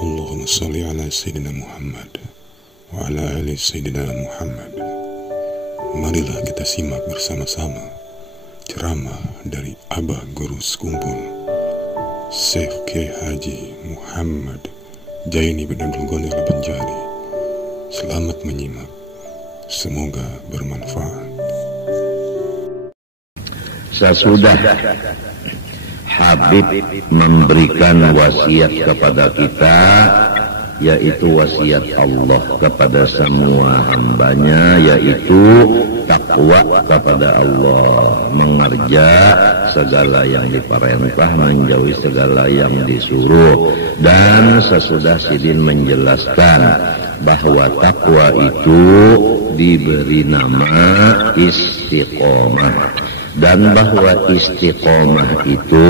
Allahumma salli ala Sayyidina Muhammad wa ala ali Sayyidina Muhammad. Marilah kita simak bersama-sama ceramah dari Abah Guru Sekumpul Syekh Kiai Haji Muhammad Jaini bin Abdul Ghani Al-Banjari. Selamat menyimak, semoga bermanfaat. Sesudah Habib memberikan wasiat kepada kita, yaitu wasiat Allah kepada semua hambanya, yaitu takwa kepada Allah, mengerja segala yang diperintah, menjauhi segala yang disuruh. Dan sesudah Sidin menjelaskan bahwa takwa itu diberi nama istiqomah, dan bahwa istiqomah itu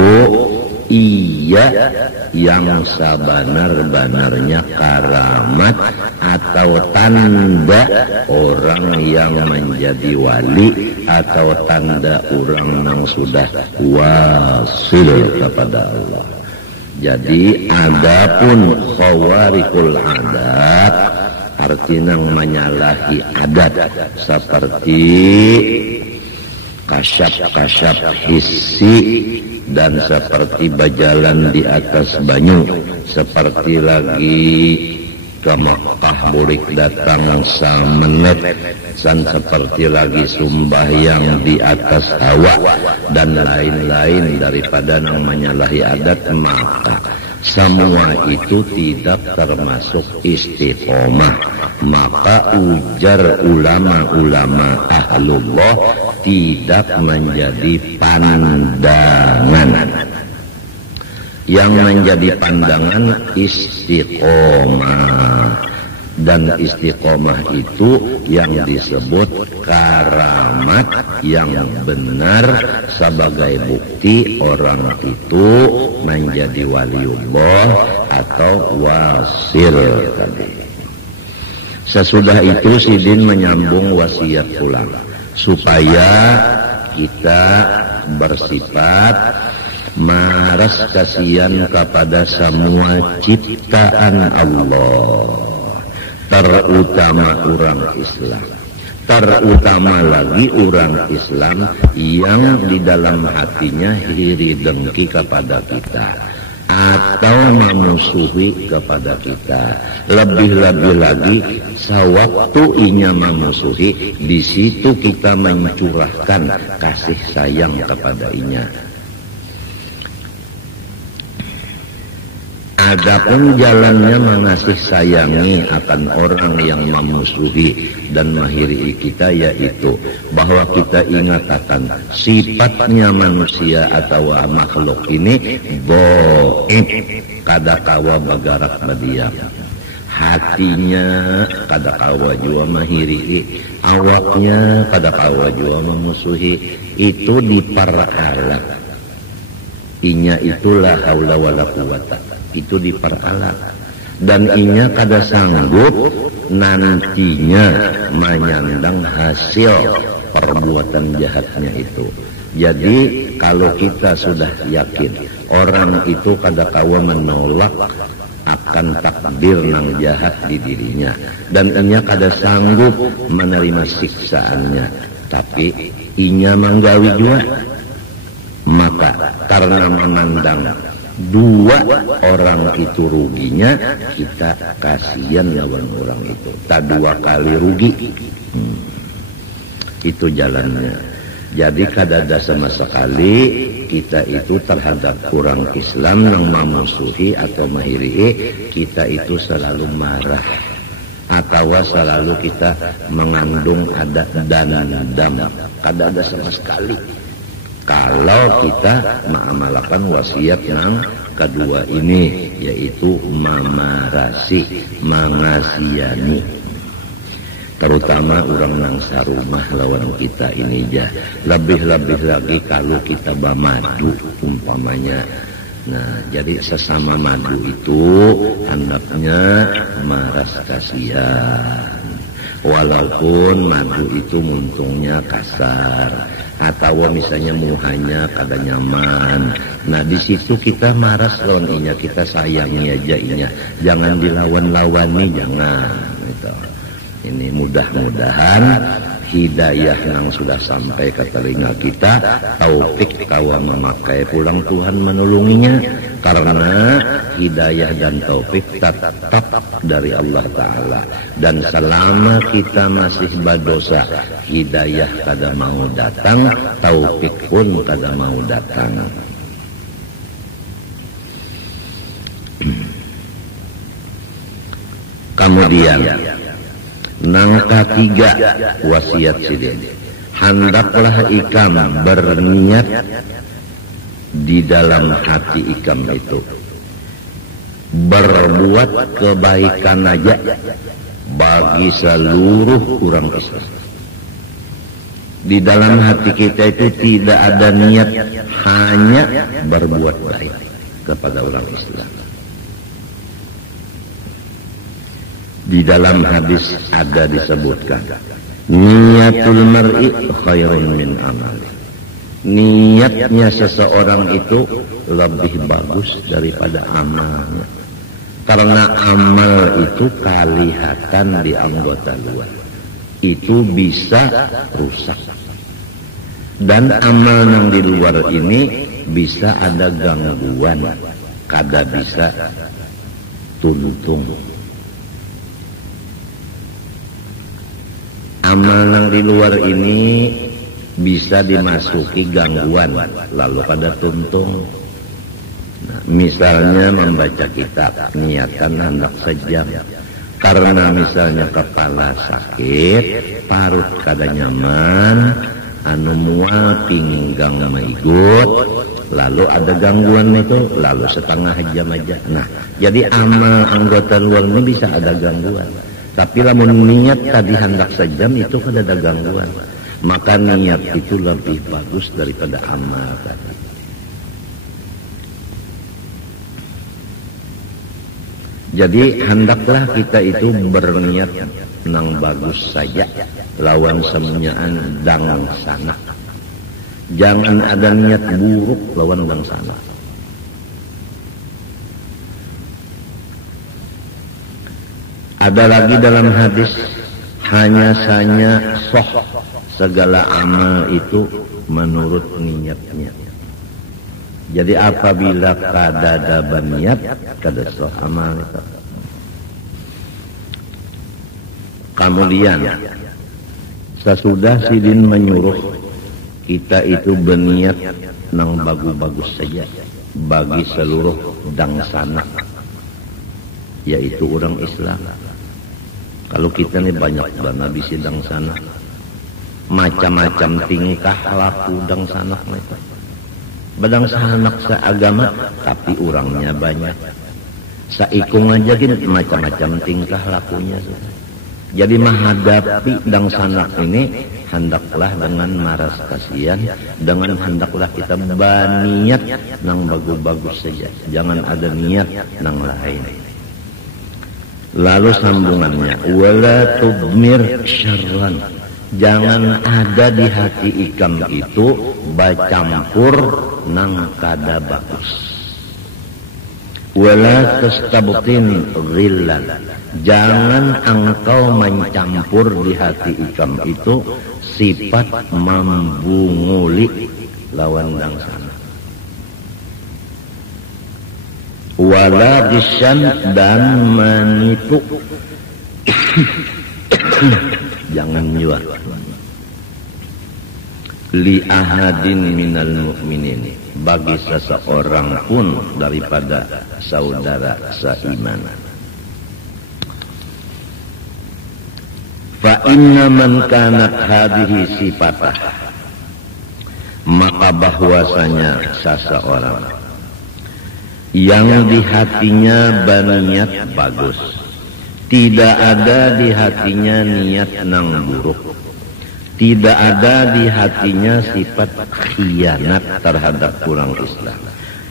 ia yang sebenar-benarnya karamat atau tanda orang yang menjadi wali, atau tanda orang yang sudah wasil kepada Allah. Jadi adapun khawarikul adat, artinya menyalahi adat, seperti kasyap-kasyap hissi, dan seperti berjalan di atas banyu, seperti lagi ke Mekah bulik datang samenet, dan seperti lagi sumbahyang di atas hawa, dan lain-lain daripada yang menyalahi adat, maka semua itu tidak termasuk istiqomah. Maka ujar ulama-ulama ahlullah tidak menjadi pandangan. Yang menjadi pandangan istiqomah, dan istiqomah itu yang disebut karamat yang benar sebagai bukti orang itu menjadi waliullah atau wasil tadi. Sesudah itu Sidin menyambung wasiat pulang supaya kita bersifat maras kasihan kepada semua ciptaan Allah, terutama orang Islam, terutama lagi orang Islam yang di dalam hatinya iri dengki kepada kita atau memusuhi kepada kita. Lebih-lebih lagi sewaktu inya memusuhi, di situ kita mencurahkan kasih sayang kepada inya. Adapun jalannya mengasih sayangi akan orang yang memusuhi dan menghiri kita, yaitu bahwa kita ingat akan sifatnya manusia atau makhluk ini dhaif, kadakawa bagarak badiam, hatinya kadakawa jua menghiri, awaknya kadakawa jua memusuhi. Itu diperalat, inya itulah haula wala quwata, itu diperalat, dan inya kada sanggup nantinya menyandang hasil perbuatan jahatnya itu. Jadi kalau kita sudah yakin orang itu kada kawa menolak akan takdir yang jahat di dirinya, dan inya kada sanggup menerima siksaannya, tapi inya manggawi jua, maka karena memandang dua orang itu ruginya, kita kasihan lawan orang itu, tak dua kali rugi. Itu jalannya. Jadi kada ada sama sekali kita itu terhadap orang Islam yang memusuhi atau menghiri, kita itu selalu marah, atau selalu kita mengandung ada dendam. Kada ada sama sekali. Kalau kita mengamalkan wasiat yang kedua ini, yaitu memarasi, mengasihani, terutama orang yang sarumah lawan kita ini jah. Lebih-lebih lagi kalau kita bermadu umpamanya. Nah, jadi sesama madu itu hendaknya maras kasihan. Walaupun madu itu muntungnya kasar, atau misalnya muhanya kada nyaman. Nah di situ kita marah lawan inya, kita sayangi aja inya, jangan dilawan-lawani, jangan. Gitu. Ini mudah-mudahan hidayah yang sudah sampai ke telinga kita, taufik tawa memakai pulang Tuhan menolonginya, karena hidayah dan taufik tetap dari Allah Ta'ala. Dan selama kita masih berdosa, hidayah kada mau datang, taufik pun kada mau datang. Kemudian nang ketiga wasiat sidin, hendaklah ikam berniat di dalam hati ikam itu berbuat kebaikan aja bagi seluruh orang Islam. Di dalam hati kita itu tidak ada niat hanya berbuat baik kepada orang Islam. Di dalam hadis ada disebutkan, niatul mar'i khairun min amali. Niatnya seseorang itu lebih bagus daripada amalnya. Karena amal itu kelihatan di anggota luar, itu bisa rusak. Dan amal yang di luar ini bisa ada gangguan, kada bisa tuntung. Amal yang di luar ini bisa dimasuki gangguan, lalu pada tuntung. Nah, misalnya membaca kitab, niatan hendak sejam, karena misalnya kepala sakit, parut kada nyaman, anu mual pinggang maigut, lalu ada gangguan itu, lalu setengah jam aja. Nah, jadi amal anggota luar ini bisa ada gangguan. Tapi lamun niat tadi hendak sejam itu kada ada gangguan. Maka niat itu lebih bagus daripada amal tadi. Jadi hendaklah kita itu berniat nang bagus saja, lawan semuanyaan dang sana. Jangan ada niat buruk lawan dang sana. Ada lagi dalam hadis, hanya saja soh segala amal itu menurut niatnya. Jadi apabila kada ada berniat, kada soh amal itu. Kemudian sesudah sidin menyuruh kita itu berniat nang bagus-bagus saja bagi seluruh dangsana, yaitu orang Islam. Kalau kita nih banyak Nabi sidang sana, macam-macam tingkah laku dang sanak mereka. Badang sanak seagama, tapi orangnya banyak. Saikung aja gini macam-macam tingkah lakunya. Jadi menghadapi dang sanak ini, hendaklah dengan maras kasihan, dengan hendaklah kita berniat nang bagus-bagus saja. Jangan ada niat nang lain. Lalu sambungannya, wala tudmir syarran, jangan ada di hati ikam itu bacampur nang kada bagus. Wala tastabtin ghillan, jangan engkau mencampur di hati ikam itu sifat membunguli lawan dang sana. Wala gisyan, dan menipu. Jangan nyuap li ahadin minal mu'minin, bagi seseorang pun daripada saudara seiman. Fa inna man kanat hadhihi sifatah, maka bahwasanya seseorang yang di hatinya berniat bagus, tidak ada di hatinya niat nang buruk, tidak ada di hatinya sifat khianat terhadap orang Islam,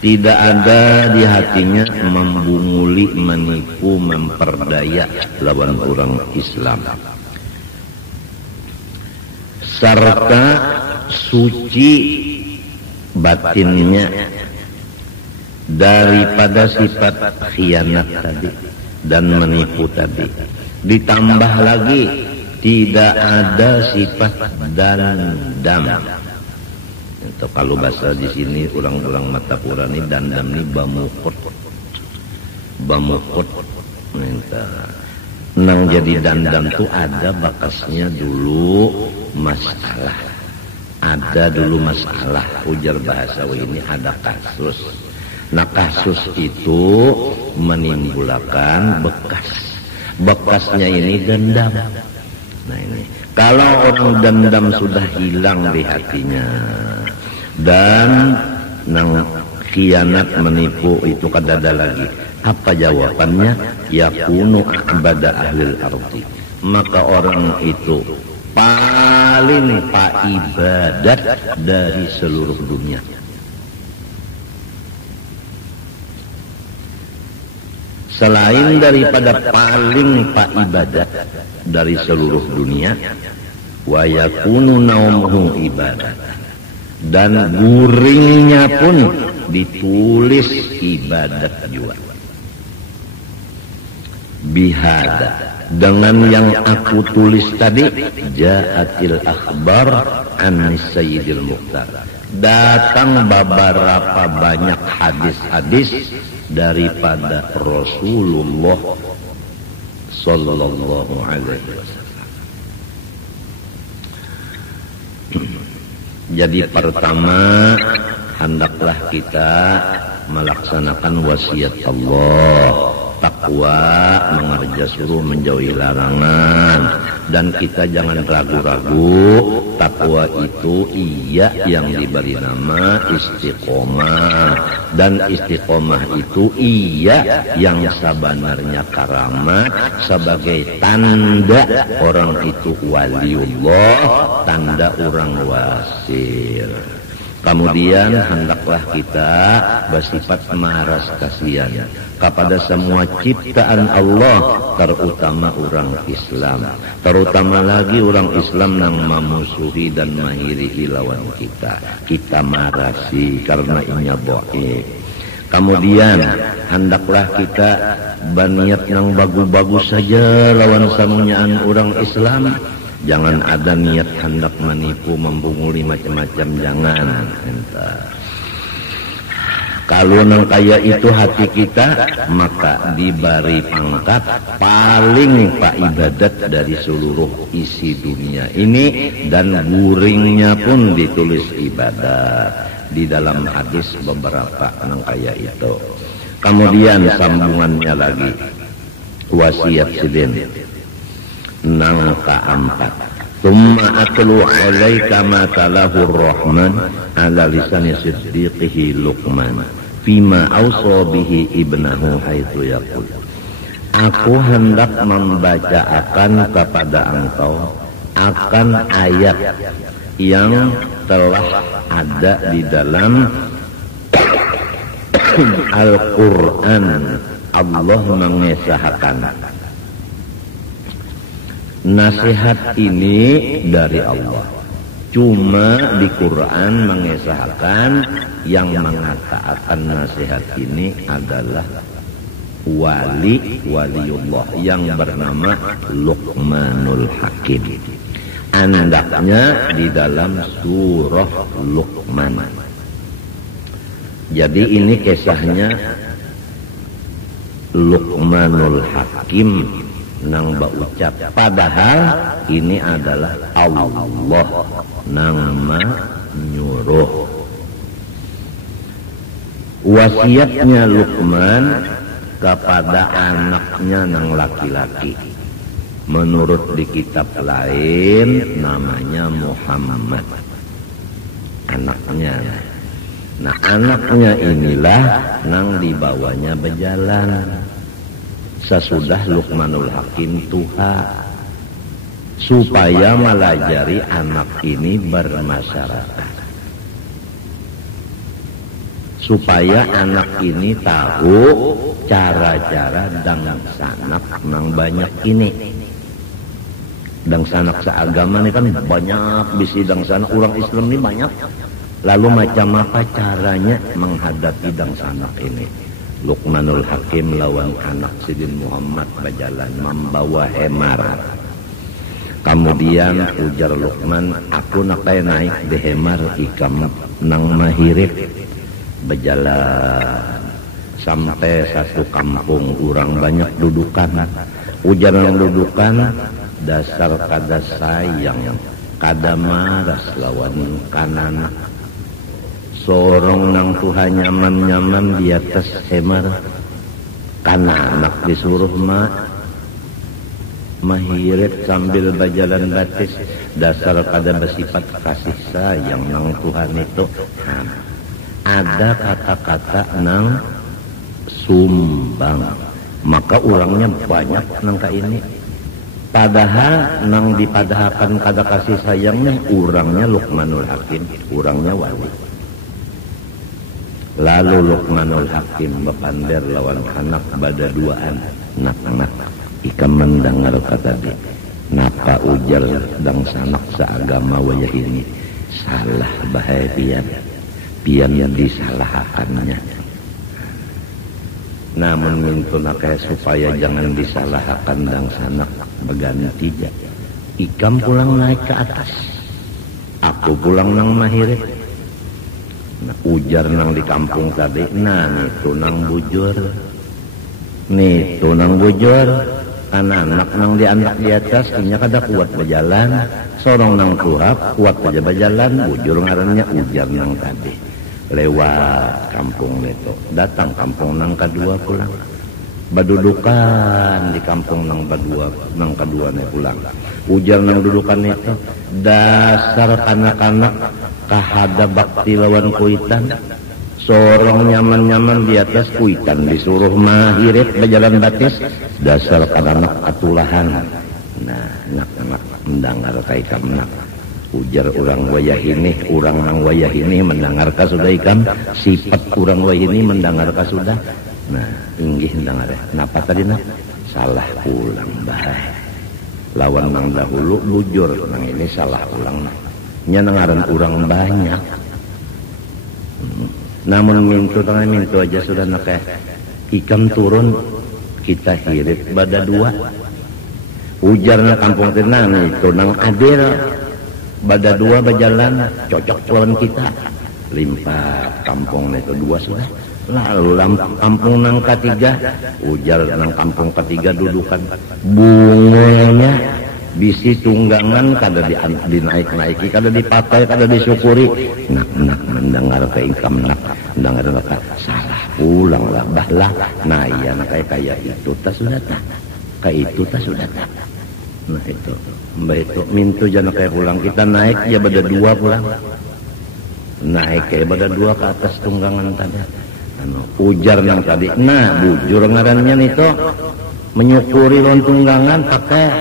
tidak ada di hatinya membunguli, menipu, memperdaya lawan orang Islam. serta suci batinnya daripada sifat khianat tadi dan menipu tadi. Ditambah lagi tidak ada sifat dandam. Itu kalau bahasa di sini orang-orang Matapura ini dandam ini bamukut. Nang jadi dandam tuh ada bakasnya dulu masalah. Ada dulu masalah, ujar bahasa ini ada kasus. Nah kasus itu menimbulkan bekas. Bekasnya ini dendam. Nah ini kalau orang dendam sudah hilang di hatinya dan nang khianat menipu itu kada ada lagi. Apa jawabannya? Yakunu abada ahlil ardi. Maka orang itu paling ibadat dari seluruh dunia. Selain daripada paling ibadat dari seluruh dunia, wa yakunu naumuhu ibadat, dan guringnya pun ditulis ibadat juga. Bihada, dengan yang aku tulis tadi, ja'atil akhbar an sayyidil mukhtar, datang beberapa banyak hadis-hadis daripada Rasulullah sallallahu alaihi wasallam. Jadi pertama, hendaklah kita melaksanakan wasiat Allah, takwa, mengerja suruh, menjauhi larangan, dan kita jangan ragu-ragu. Takwa itu iya yang diberi nama istiqomah, dan istiqomah itu iya yang sebenarnya karamat sebagai tanda orang itu waliullah, tanda orang wasil. Kemudian hendaklah kita bersifat maras kasihan kepada semua ciptaan Allah, terutama orang Islam, terutama lagi orang Islam yang memusuhi dan menghiri lawan kita. Kita marasi karena inya dhaif. Kemudian hendaklah kita berniat yang bagus-bagus saja lawan samunyaan orang Islam. Jangan ada niat hendak menipu, membunguli macam-macam, jangan. Kalau nang kaya itu hati kita, maka diberi pangkat paling ibadat dari seluruh isi dunia ini, dan guringnya pun ditulis ibadat di dalam hadis beberapa nang kaya itu. Kemudian sambungannya lagi, wasiat sidin nang keempat, thumma atlu alaika ma talahu rahman ala lisani siddiqihi Luqman fima awsa bihi ibnahu haitsu yaqul. Aku hendak membaca akan kepada engkau akan ayat yang telah ada di dalam Al-Quran. Allah mengesahkan nasihat ini dari Allah. Cuma di Quran mengesahkan yang mengatakan nasihat ini adalah waliullah yang bernama Luqmanul Hakim. Andaknya di dalam surah Luqman. Jadi ini kisahnya Luqmanul Hakim nang baucap, padahal ini adalah Allah nang nyuruh. Wasiatnya Luqman kepada anaknya nang laki-laki, menurut di kitab lain namanya Muhammad, anaknya. Nah anaknya inilah nang dibawanya berjalan sesudah Luqmanul Hakim tuha, supaya melajari anak ini bermasyarakat, supaya anak ini tahu cara-cara dengan sanak nang banyak ini. dang sanak seagama ini kan banyak, bisi dang sanak orang Islam ini banyak. Lalu macam apa caranya menghadapi dang sanak ini? Luqmanul Hakim lawan anak Sidin Muhammad berjalan membawa hemar. Kemudian ujar Luqman, aku nak naik di hemar ikam nang mahirip berjalan sampai satu kampung orang banyak dudukan. Ujar nang dudukan dasar kada sayang kada maras lawan kanana. Sorong nang Tuhan nyaman-nyaman di atas hemar, kananak disuruh mahirit sambil berjalan batis. Dasar kada bersifat kasih sayang nang Tuhan itu. Ada kata-kata nang sumbang, maka orangnya banyak nang ini. Padahal nang dipadahakan kada kasih sayangnya orangnya Luqmanul Hakim, orangnya wali. Lalu Luqmanul Hakim bepander lawan anak bada duaan. Nak ikam mendengar kata dia, napa ujar dang sanak seagama wayah ini salah bahaya pian disalahakannya. Namun mintu nakaya supaya jangan disalahakan dang sanak berganti ja. Ikam pulang naik ke atas, aku pulang nang mahirip. Nah, ujar nang di kampung tadi, nah nitu nang bujur, nitu nang bujur, anak nang dianak di atas, inya kada kuat berjalan, sorong nang tuhap kuat aja berjalan, bujur ngarannya ujar nang tadi, lewat kampung nitu, datang kampung nang kedua pulang, badudukan di kampung nang kedua nih pulang, ujar nang dudukan itu, dasar kanak-kanak kahada bakti lawan kuitan, sorong nyaman-nyaman di atas kuitan disuruh mahirit berjalan batis, dasar kanak atulahan. Nah, nak mendengar kaikam nak ujar orang wayah ini, orang nang wayah ini mendengar ka sudah ikam, sifat orang wayah ini mendengar ka sudah. Nah, inggih mendengar ya. Napa tadi nak? Salah pulang bahaya. Lawan nang dahulu bujur, nang ini salah pulang nak. Nya nengaran orang banyak. Namun mintu aja sudah nak ikam turun kita hirit bada dua. Ujar na kampung tenang itu nang adil bada dua berjalan cocok lawan kita. Limpah kampung itu dua sudah. Lalu kampung nang ketiga, ujar nang kampung ketiga dudukan bunganya bisi tunggangan kada dinaik-naiki, kada dipakai, kada disyukuri. Nak mendengar ke ikam nak mendengar ka salah pulang lah bahlah. Nah iya nak kaya itu tas sudah tak, kayak itu tas sudah tak. Nah itu mbak itu mintu jangan kayak pulang, kita naik ya bada dua pulang, naik kayak bada dua ke atas tunggangan tadi. Ujar yang tadi, nah bujur ngarannya itu menyukuri lon tunggangan pakai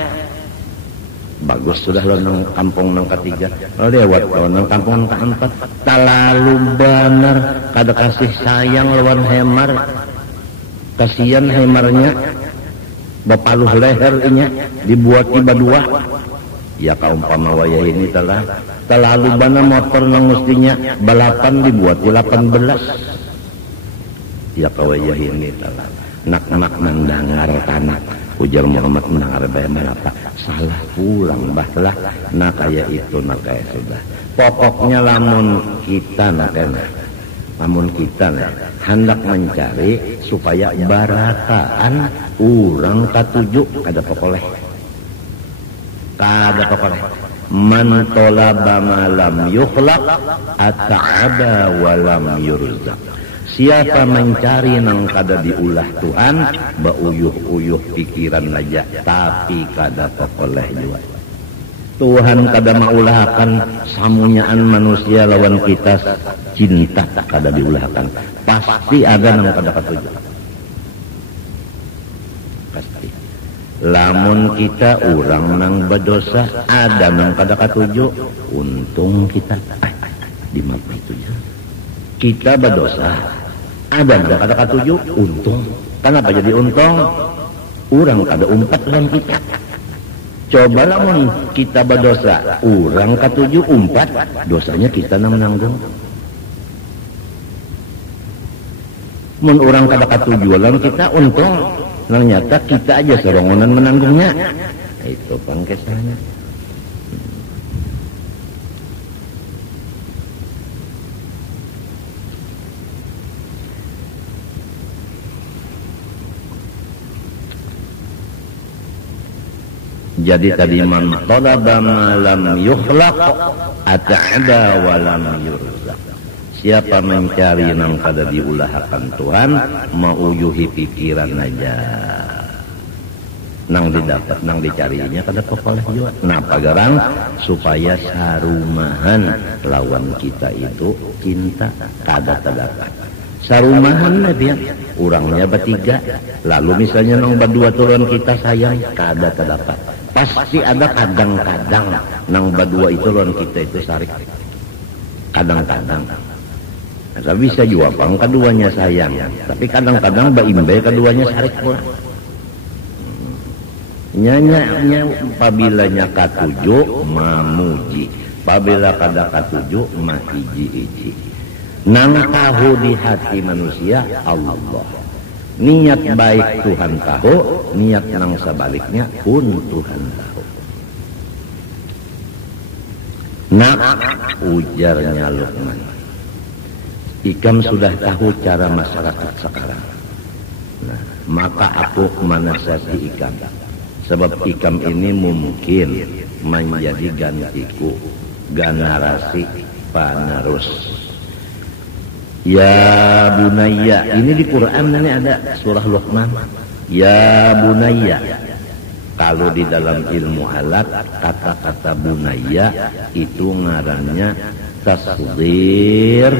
bagus sudah lo nang kampung nang ketiga, lo lewat lo nang kampung nang keempat, terlalu benar kada kasih sayang lawan hemar, kasihan hemarnya bapaluh lehernya dibuat tiba dua. Ya kaumpama wayah ini terlalu benar motor nang mestinya balapan dibuat di 18. Ya kawayah ini telah nak mendengar tanah ujar Muhammad mendengar bayar apa salah pulang bahlah. Nah kayak itu nah kayak sudah pokoknya lamun kita hendak mencari supaya barataan orang katujuh kada pokoleh man tolaba malam yukhlaq ata'aba walam yurzaq. Siapa mencari nang kada diulah Tuhan, bauyuh-uyuh pikiran aja, tapi kada pokoleh juga. Tuhan kada maulahkan samunyaan manusia lawan kita cinta kada diulahkan. Pasti ada nang kada katujuh. Pasti. Lamun kita orang nang berdosa, ada nang kada katujuh, untung kita di mata itu ya. Kita berdosa. Ada kada katujuh, untung. Kenapa jadi untung? Orang kada umpat lawan kita. Coba lamun kita berdosa, orang katujuh umpat, dosanya kita menanggung. Mun orang kada katujuh lamun kita untung, ternyata kita aja serongonan menanggungnya. Itu pangkesannya. Jadi tadi man talaba ma lam yukhlaq ata'ada wa lam yurzaq. Siapa mencari nang kada diulahakan Tuhan, mauyuhi pikiran aja. Nang didapat, nang dicarinya kada pokoleh juga. Nah, pagarang supaya sarumahan lawan kita itu cinta kada terdapat. Sarumahan lah dia, orangnya bertiga. Lalu misalnya nang berdua turun kita sayang, kada terdapat. Pasti ada kadang-kadang nang berdua itu lawan kita itu sarik. Kadang-kadang. Nah, bisa juga bang keduanya sayang, tapi kadang-kadang baimbe keduanya sarik pula. Nyanya pabilanya katujuh mamuji, pabila kada katujuh maiji-iji. Nang tahu di hati manusia Allah. Niat baik Tuhan tahu, niat nang sebaliknya pun Tuhan tahu. Nah, ujarnya Luqman, ikam sudah tahu cara masyarakat sekarang. Nah, maka aku menasihati ikam. Sebab ikam ini mungkin menjadi gantiku, generasi penerus. Ya bunayya, ini di Quran ini ada surah Luqman. Ya bunayya. Kalau di dalam ilmu alat kata-kata bunayya itu ngarannya tasghir.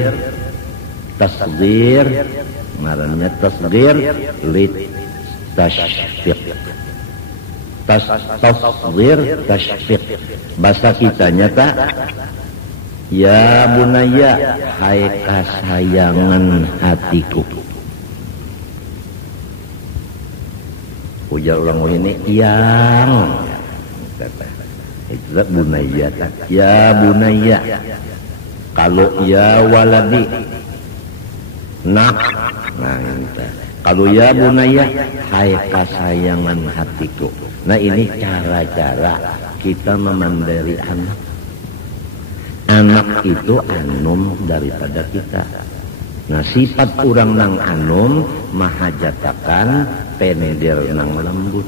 Tasghir ngarannya tasghir lit tashfiq. Tasghir tashfiq. Bahasa kitanya tak. Ya bunaya, hai kasayangan hatiku. Ujar orang ini yang itu bunaya. Ya bunaya. Kalau ya waladi nak, nah ini. Kalau ya bunaya, hai kasayangan hatiku. Nah ini cara-cara kita memandiri anak. Anak itu anum daripada kita. Nah sifat orang nang anum mahajatakan penedir nang lembut.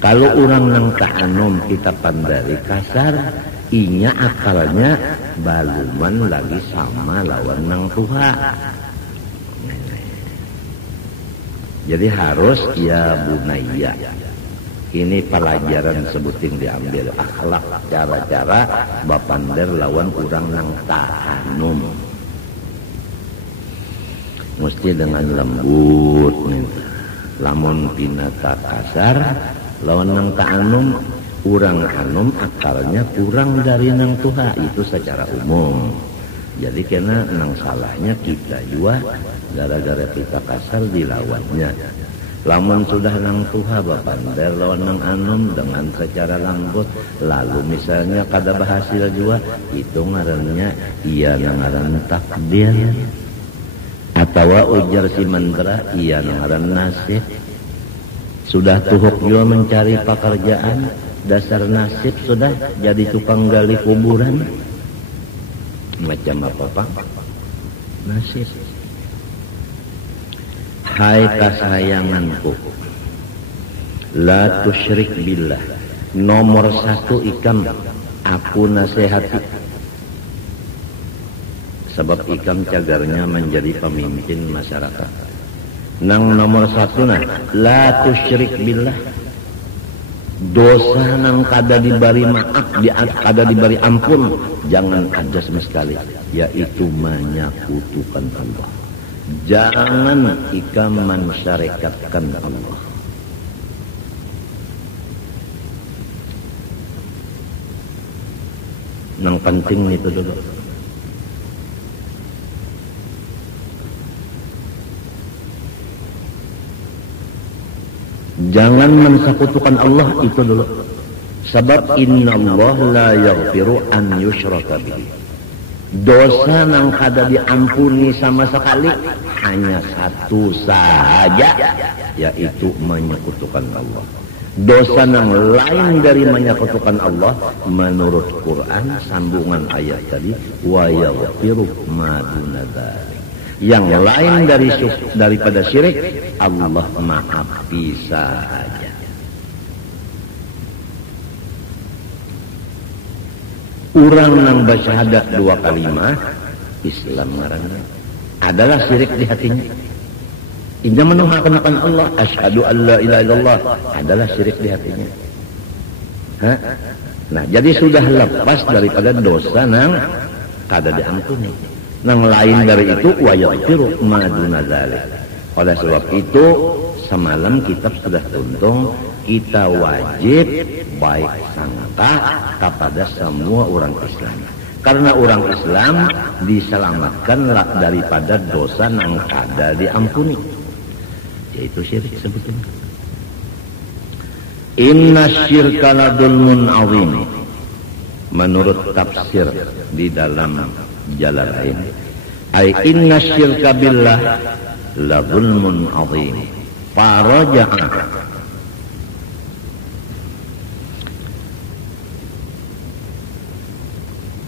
Kalau orang nang tak anum kita pandari kasar, inya akalnya baluman lagi sama lawan nang tuha. Jadi harus ya bunaya. Ini pelajaran sebutin diambil akhlak cara-cara bapander lawan kurang nang ta'anum. Mesti dengan lembut nih. Lamun pinata kasar lawan nang ta'anum, kurang anum akalnya kurang dari nang tuha, itu secara umum. Jadi kena nang salahnya kita juga gara-gara kita kasar dilawannya. Lamun sudah nang tuha bapander lawan nang anum dengan secara lembut, lalu misalnya kada berhasil juga, itu ngarannya iya nang ngaran takdir, atau ujar si mandra iya nang ngaran nasib. Sudah tuhuk juga mencari pekerjaan, dasar nasib sudah jadi tukang gali kuburan. Macam apa pak? Nasib. Hai kasayanganku, la tusyrik billah. Nomor satu ikam aku nasihati. Sebab ikam cagarnya menjadi pemimpin masyarakat. Nang nomor satu nah, la tusyrik billah. Dosa nang kada dibari maaf, kada dibari ampun, jangan ada sama sekali. Yaitu menyekutukan Allah. Jangan ikam mensyarikatkan Allah. Nang penting itu dulu. Jangan mensekutukan Allah itu dulu. Sebab innallaha la yaghfiru an yushraka bihi. Dosa yang kada diampuni sama sekali hanya satu saja, yaitu menyekutukan Allah. Dosa yang lain dari menyekutukan Allah menurut Quran sambungan ayat tadi wa yaghfiru ma duna dzalik. Yang lain daripada syirik Allah maafi saja. Orang yang bersyahadat dua kalimah Islam ngaranna adalah syirik di hatinya. Inna menuhakan Allah asyhadu an la ilaha illallah adalah syirik di hatinya. Nah, jadi sudah lepas daripada dosa yang kada diampuni. Yang lain dari itu wa yaghfiru ma duna dzalik. Oleh sebab itu semalam kitab sudah tuntung kita wajib baik sangka kepada semua orang Islam. Karena orang Islam diselamatkan daripada dosa yang kada diampuni, yaitu syirik sebetulnya. Inna syirka la dzulmun azim. Menurut tafsir di dalam Jalalain, ay inna syirka billah la dzulmun azim. Faraja'a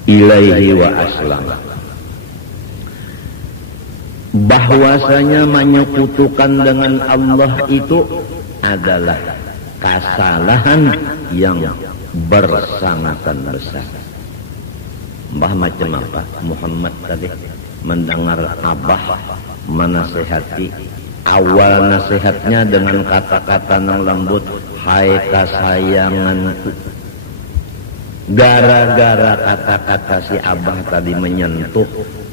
ilaihi wa aslam. Bahwasanya menyekutukan dengan Allah itu adalah kesalahan yang bersangatan besar. Mbah macam apa? Muhammad tadi mendengar Abah menasehati, awal nasihatnya dengan kata-kata yang lembut, hai kesayanganku. Gara-gara kata-kata si Abah tadi menyentuh,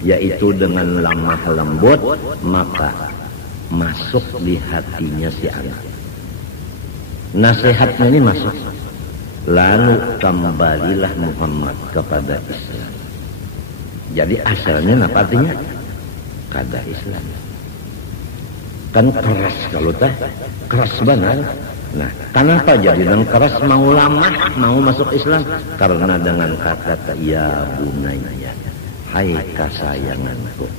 yaitu dengan lemah lembut, maka masuk di hatinya si anak. Nasihatnya ini masuk. Lalu kembalilah Muhammad kepada Islam. Jadi asalnya apa artinya? Kada Islam. Kan keras kalau teh, keras benar. Nah, kenapa jadi dan keras mau lama mau masuk Islam? Karena dengan kata ya bunayya, hai kesayanganku.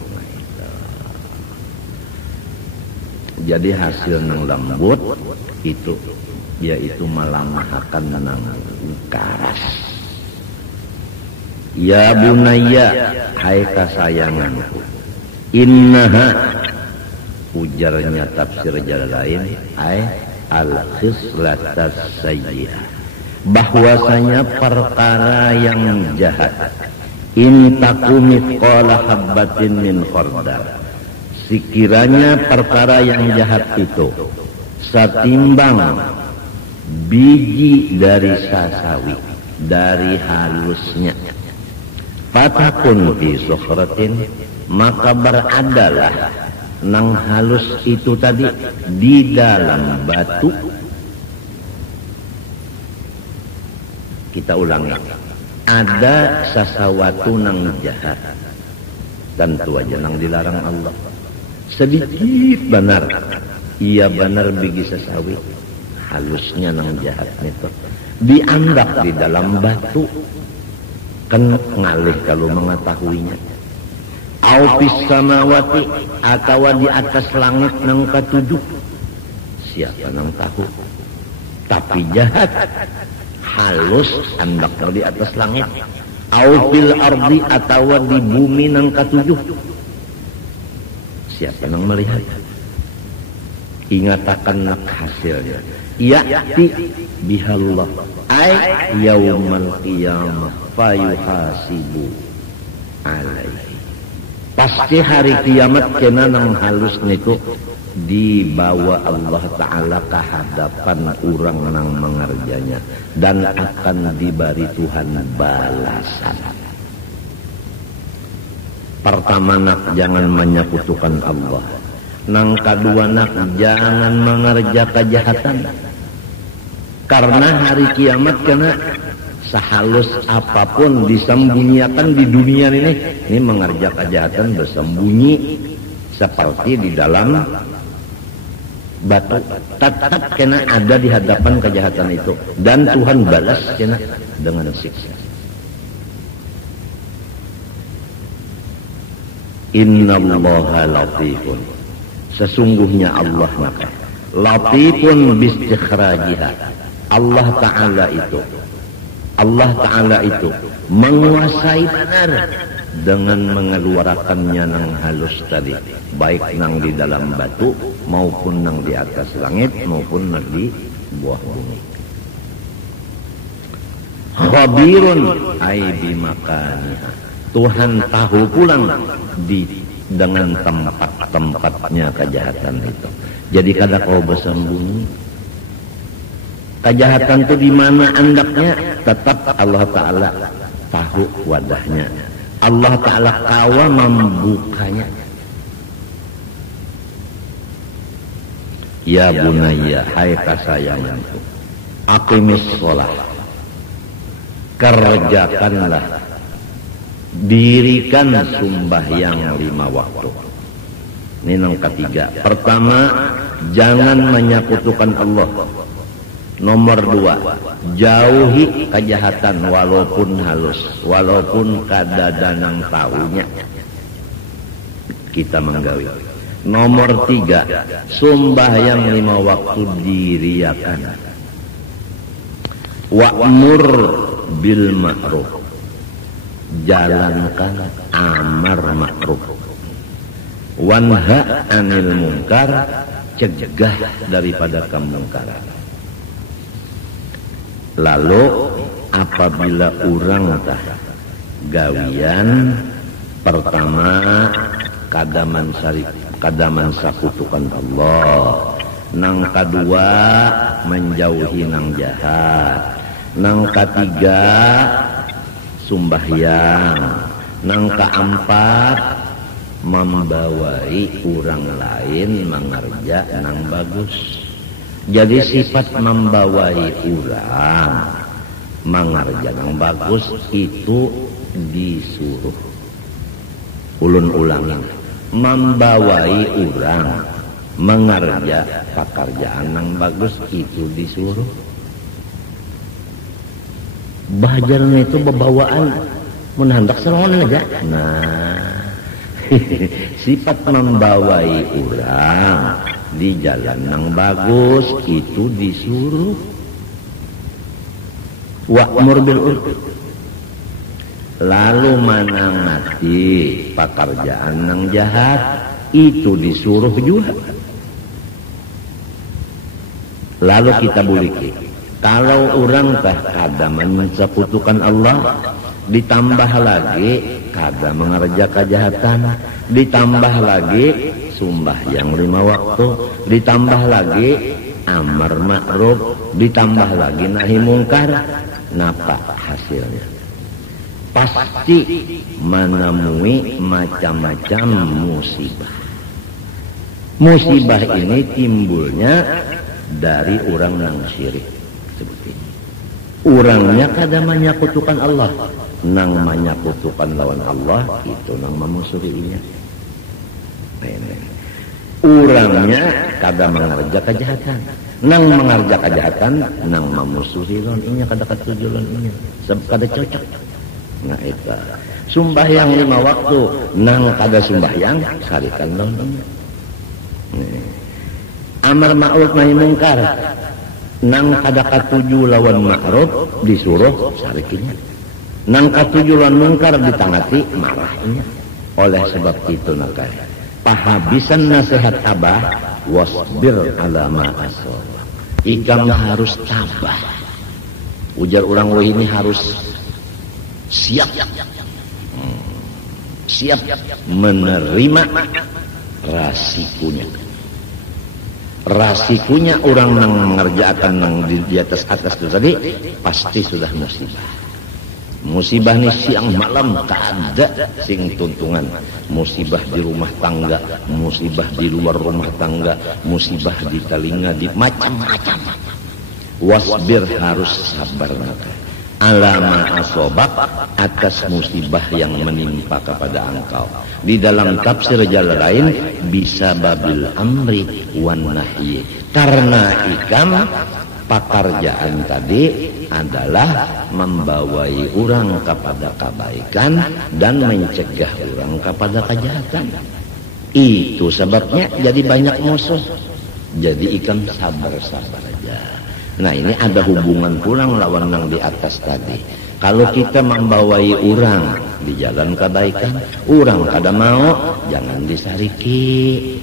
Jadi hasil yang lembut itu yaitu melamahkan nang keras. Ya bunayya, hai kesayanganku. Innaha, ujarnya tafsir Jalalain, ai al-khislatas sayyi'ah, bahwasanya perkara yang jahat, in taku mithqala habbatin min khardal, sekiranya perkara yang jahat itu setimbang biji dari sasawi, dari halusnya, fatakun fi sukhratin, maka beradalah nang halus itu tadi di dalam batu. Kita ulangi, ada sesuatu nang jahat, tentu aja nang dilarang Allah. Sedikit benar, iya benar biji sesawi, halusnya nang jahat itu diandak di dalam batu, kan ngalih kalau mengetahuinya. Aufis samawati, atau di atas langit nang ketujuh, siapa nang tahu? Tapi jahat, halus andak di atas langit. Aufil ardi, atau di bumi nang ketujuh, siapa nang melihat? Ingatakan nak hasilnya. Ya'ti bihallah, ay yaumal qiyamah fayuhasibu alaihi. Pasti hari kiamat kena nang halus niku dibawa Allah Ta'ala ke hadapan orang nang mengerjanya dan akan diberi Tuhan balasan. Pertama nak jangan menyekutukan Allah. Nang kedua nak jangan mengerja kejahatan. Karena hari kiamat kena sehalus apapun disembunyikan di dunia ini mengerja kejahatan bersembunyi seperti di dalam batu tetap kena ada di hadapan kejahatan itu, dan Tuhan balas kena dengan siksa. Innallaha latifun, sesungguhnya Allah maka latifun bistikhrajiha. Allah Ta'ala itu menguasai benar dengan mengeluarkannya nang halus tadi, baik nang di dalam batu maupun nang di atas langit maupun nang di bawah bumi. Khabirun ai bimakaniha, Tuhan tahu pulang dengan tempat-tempatnya kejahatan itu. Jadi kada kau bersembunyi. Kejahatan itu di mana andaknya, tetap Allah Ta'ala tahu wadahnya. Allah Ta'ala kawa membukanya. Ya bunayya, hai kasayanganku, aqimis sholah, kerjakanlah, dirikan sembahyang 5 waktu. Ini yang ketiga. Pertama, jangan menyekutukan Allah. Nomor 2, jauhi kejahatan walaupun halus, walaupun kadadanang taunya kita menggawi. Nomor 3, sembahyang 5 waktu diriakan. Wa'mur bil ma'ruf, jalankan amar ma'ruf. Wanha anil munkar, cegah daripada kemungkaran. Lalu apabila orang gawian pertama kadaman sakutukan Allah, nang kedua menjauhi nang jahat, nang ketiga sumbahyang, nang keempat membawai orang lain mengerja nang bagus. Jadi sifat membawai orang mengerja nang bagus itu disuruh. Ulun ulangin, membawai orang mengerja pekerjaan nang bagus itu disuruh. Bahajarnya itu bebawaan menhandak serongan aja. Nah, sifat membawai orang di jalan yang bagus itu disuruh. Wa'mur bil urf, lalu menangati pekerjaan yang jahat itu disuruh juga. Lalu kita buliki, kalau orang kada mensekutukan Allah, ditambah lagi kada mengerja kejahatan, ditambah lagi sembahyang 5 waktu, ditambah lagi amar ma'ruf, ditambah lagi nahi mungkar, napa hasilnya? Pasti menemui macam-macam musibah. Musibah ini timbulnya dari orang yang syirik. Seperti ini. Orangnya kada menyekutukan Allah, nang menyekutukan lawan Allah itu nang memusuhinya. Orangnya kada mengerja kejahatan, nang mengerja kejahatan nang memusuhi lawan inya, kada ketuju lawan inya, sebab kada cocok. Nah itu sembahyang 5 waktu nang kada sembahyang sarikan lawan inya. Amar ma'ruf nahi mungkar nang kada ketuju lawan ma'ruf disuruh sarikinya, nang ketuju lawan mungkar ditangati marahnya. Oleh sebab itu nakal pahabisan nasihat abah, wasbir ala ma asaba, ikam harus tabah. Ujar orang ini harus siap menerima rasikunya orang yang mengerjakan yang di atas itu tadi pasti sudah musibah nih siang malam kada sing tuntungan. Musibah di rumah tangga, musibah di luar rumah tangga, musibah di telinga, di macam-macam. Wasbir harus sabar. alama asobak, atas musibah yang menimpa kepada engkau. Di dalam tafsir jalan lain bisa babil amri wan nahyi, karena ikam pekerjaan tadi adalah membawai orang kepada kebaikan dan mencegah orang kepada kejahatan. Itu sebabnya jadi banyak musuh. Jadi ikam sabar-sabar aja. Nah, ini ada hubungan pulang lawan yang di atas tadi. Kalau kita membawai orang di jalan kebaikan, orang kada mau, jangan disariki.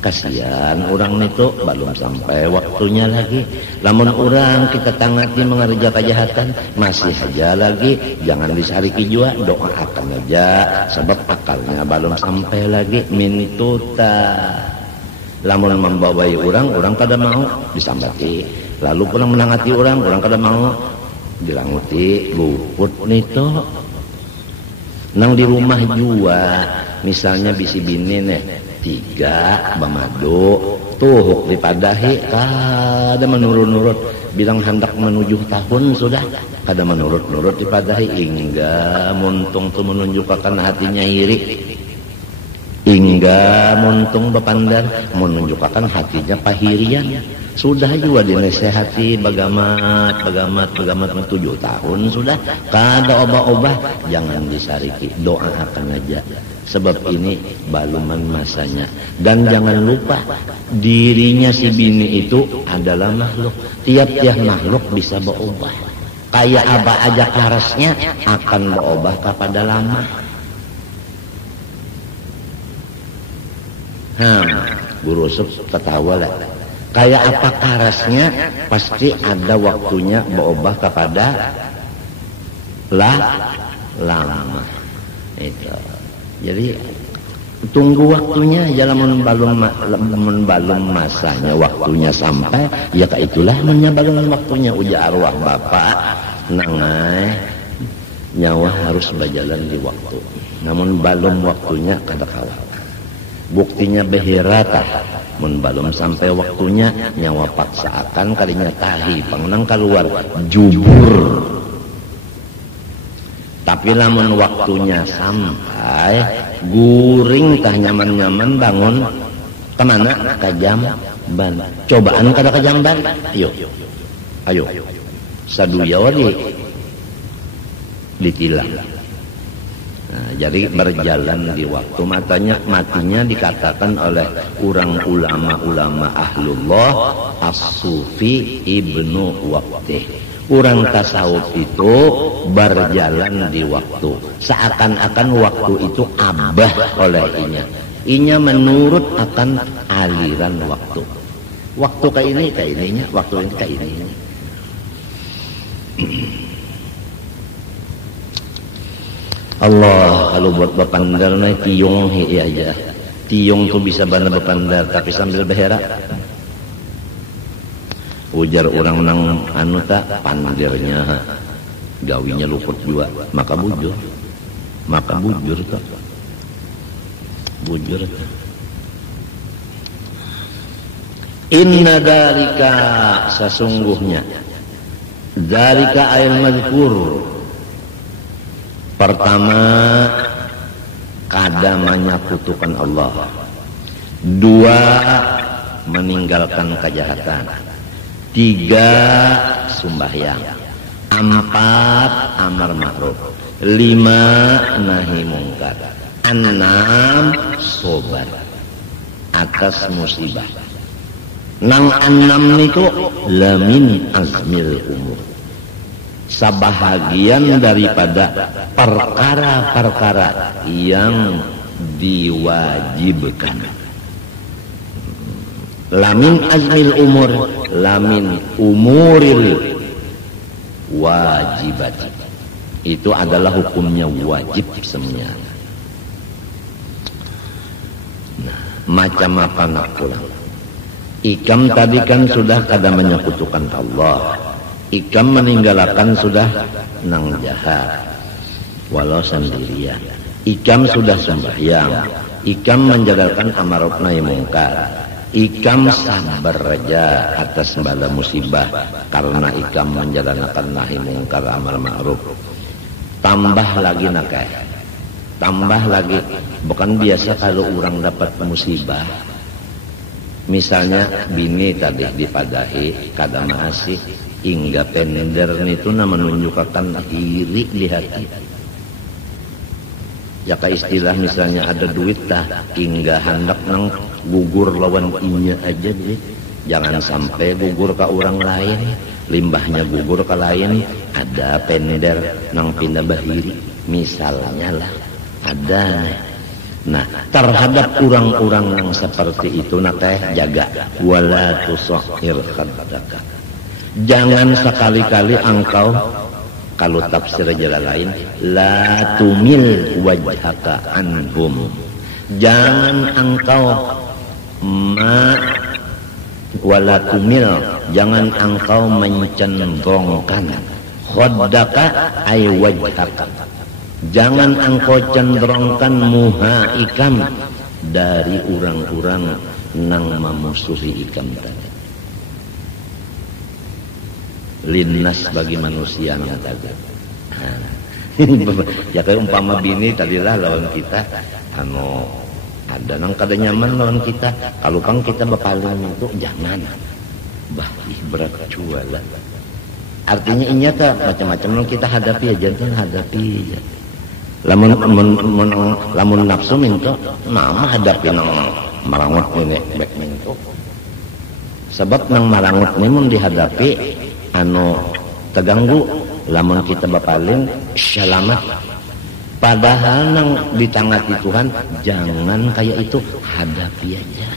Kasihan orang itu belum sampai waktunya lagi. Lamun orang kita tangati mengerja kejahatan, masih aja lagi, jangan disariki juga, doakan aja. Sebab akalnya belum sampai lagi, mintuta. Lamun membawai orang kada mau, disambati. Lalu pulang menangati orang kada mau, dilanguti, luput nito. Nang di rumah juga, misalnya bisi bini nih, 3 bamado, tuh dipadahi, kada menurut-nurut, bilang hendak menuju tahun sudah, kada menurut-nurut dipadahi, hingga muntung tuh menunjukkan hatinya iri. Hingga muntung bepandar menunjukkan hatinya pahirian. Sudah juga dinasehati bagamat 7 tahun sudah kada obah-obah, jangan disariki, doakan aja. Sebab ini baluman masanya. Dan jangan lupa dirinya si bini itu adalah makhluk. Tiap-tiap makhluk bisa berubah. Kayak apa aja karasnya akan berubah kepada lama. Guru Sub ketawa lah. Kayak apa karasnya pasti ada waktunya berubah kepada lama. Itu. Jadi tunggu waktunya, jangan membalum masanya, waktunya sampai ya itulah menyabalun waktunya. Ujar arwah bapak nangai nyawa harus berjalan di waktu, namun balum waktunya kada kalah. Buktinya behiratah mun balum sampai waktunya nyawa paksa akan kalinya tahi pangnang keluar jubur. Tapi lamun waktunya sampai guring tah nyaman-nyaman bangun kemana? Ke jamban. Cobaan kada ke jamban? Ayo saduya wadi ditilang. Nah, jadi berjalan di waktu. Matinya dikatakan oleh orang ulama ahlullah as-sufi ibnu waqtih. Orang tasawuf itu berjalan di waktu. Seakan-akan waktu itu abah oleh inya menurut akan aliran waktu. Waktu ke ininya, waktu ini ke ininya. Allah, kalau buat bepandar na tiyong aja. Tiyong tuh bisa bana bepandar tapi sambil beherak. Ujar orang nang anu tak pandirnya gawinya luput juga, maka bujur tak. Bujur tak. Inna dalika sesungguhnya dalika ayat mazkur. Pertama, kada menyekutukan Allah. 2, meninggalkan kejahatan. 3, sembahyang. 4, amar ma'ruf. 5, nahi mungkar. 6, sobar atas musibah. Nang 6 itu lamin azmil umur. Sebahagian daripada perkara-perkara yang diwajibkan. Lamin azmil umur, lamin umuril wajibat. Itu adalah hukumnya wajib semuanya. Nah, macam apa nak pulang? Ikam tadi kan sudah kada menyekutukan Allah. Ikam meninggalkan sudah nang jahat walau sendirian. Ikam sudah sembahyang. Ikam menjalankan amar nahi mungkar. Ikam sabar aja atas bala musibah karena ikam menjalankan nahi mungkar amal ma'ruf. Tambah lagi nakeh, tambah lagi. Bukan biasa kalau orang dapat musibah, misalnya bini tadi dipadahi kada masih hingga pender itu menunjukkan iri di hati. Jaka istilah misalnya ada duit dah hingga hendak nang gugur lawan inya aja deh. Jangan sampai gugur ke orang lain, limbahnya gugur ke lain, ada pender nang pindah bahiri misalnya lah ada. Nah, terhadap orang-orang yang seperti itu teh jaga wala tusakhir khaddaka. Jangan sekali-kali engkau, kalau tafsir jalan lain, la tumil wajhaka anhum. Jangan engkau wala tumil, jangan engkau mencenderungkan khaddaka ay wajhaka. Jangan engkau cenderungkan muha ikam dari orang-orang nang memusuhi ikam tadi. Linnas bagi manusia yang tadi. Ya kayak umpama bini tadilah lawan kita, ada nang kada nyaman lawan kita. Kalau kang kita bepaling itu jangan, berat jualan. Artinya inya tak macam-macam yang kita hadapi aja, jangan hadapi aja. Lamun nafsu minto, nama hadapi nang marangut ini bek minto. Sebab nang marangut ini mun dihadapi terganggu, lamun kita bapaling selamat. Padahal nang ditangati Tuhan jangan kayak itu, hadapi aja,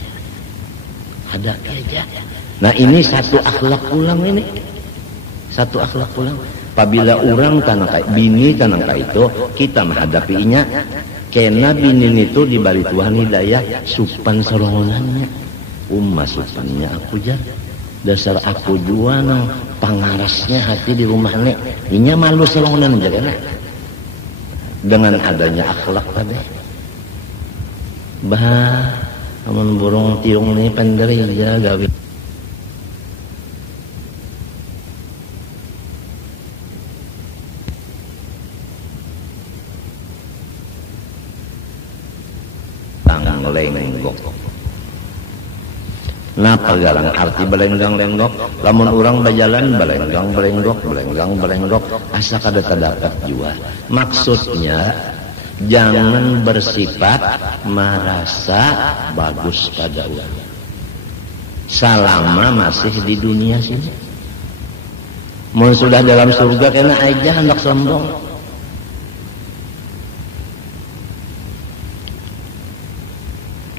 hadapi aja. Nah ini satu akhlak ulang ini, satu akhlak ulang. Apabila orang tanang kayak bini tanang kayak itu, kita menghadapinya kena bini itu diberi Tuhan hidayah supan sorongannya. Supannya aku jah, dasar aku jua nang pangarasnya hati di rumah nek, inya malu sorongan aja kan. Dengan adanya akhlak tadi, amun burung tiung ini penderi aja gawi. Lenggok. Nah pergalang arti belenggang-lenggok, lamun orang berjalan belenggang-belenggok, asa kada terdapat jua. Maksudnya jangan bersifat merasa bagus pada orang selama masih di dunia sini. Mau sudah dalam surga kena aja hendak sombong.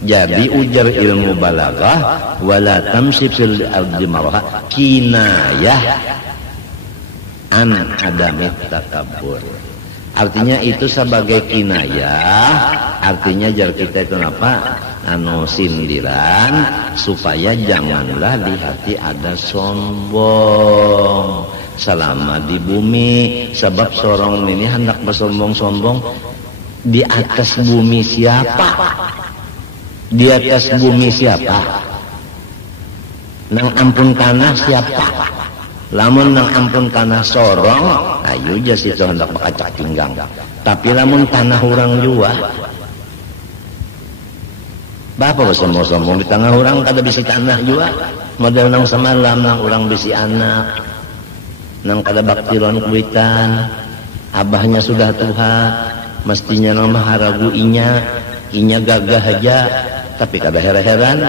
Jadi ujar ilmu balaghah wala tamshi fil ardi maraha, kinayah an adamit takabbur. Artinya itu sebagai kinayah, artinya jar kita itu apa? Sindiran supaya janganlah di hati ada sombong selama di bumi. Sebab seorang ini hendak bersombong-sombong di atas bumi siapa? Di atas bumi siapa? Nang ampun tanah siapa? Lamun nang ampun tanah sorong, ayo jas itu hendak bakacak pinggang. Tapi lamun tanah orang jua, bapak sombong-sombong di tengah orang kada bisi tanah jua. Model nang semalam nang orang bisi anak, nang kada baktiron kuitan, abahnya sudah Tuhan, mestinya nang maharagu inya gagah aja. Tapi kada heran-heran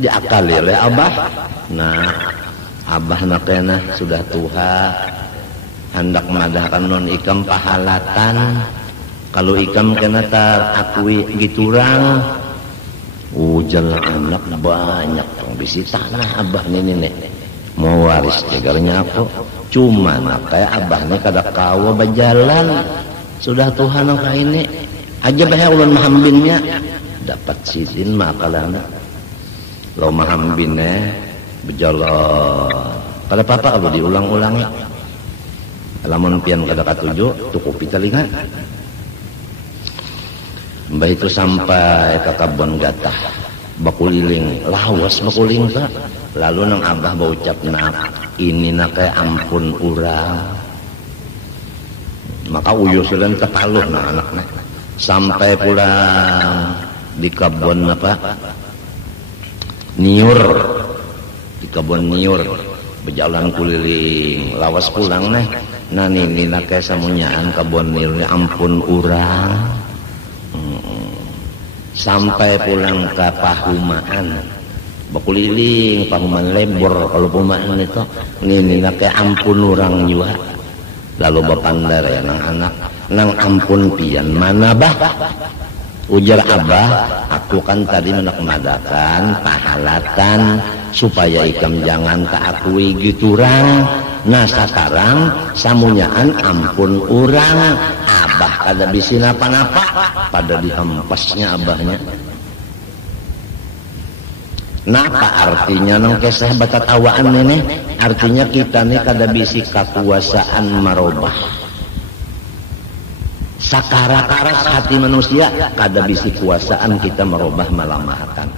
diakali oleh abah. Nah abah nakena sudah tua, hendak madahkan non ikam pahalatan. Kalau ikam kena akui giturang, ujal anak banyak yang bisi tanah abah ini mau waris jagarnya aku. Cuma kayak abah ini kada kawa berjalan, sudah Tuhan nak ini aja bahaya ulun mahambinnya dapat sidin makalana lo mahambinnya berjalan pada papa kalau diulang-ulangi lamun pian kada katuju tukupi telinga mbah itu sampai ke kebun gatah bakuliling lawas bakuling ka lalu nang abah baucap ini nak ampun urang maka uyusulan kepaluh na anaknya sampai pulang di kebun apa niur di kebun niur berjalan kuliling lawas pulang nini nak samunyaan kebun niurnya ampun urang sampai pulang ke pahumaan bakuliling pahuman lebor kalau pahuman itu ini nak ampun orang juga lalu bapandar ya nang anak nang ampun pian mana bah ujar abah aku kan tadi menakmadakan pahalatan supaya ikam jangan keakui gitu orang nah sekarang samunyaan ampun orang abah kada bisi napa-napa pada dihempasnya abahnya napa artinya nang kisah batat awaan ini artinya kita nih kada bisi kekuasaan marobah sakara karas hati manusia kada bisi kuasaan kita merubah malamahatan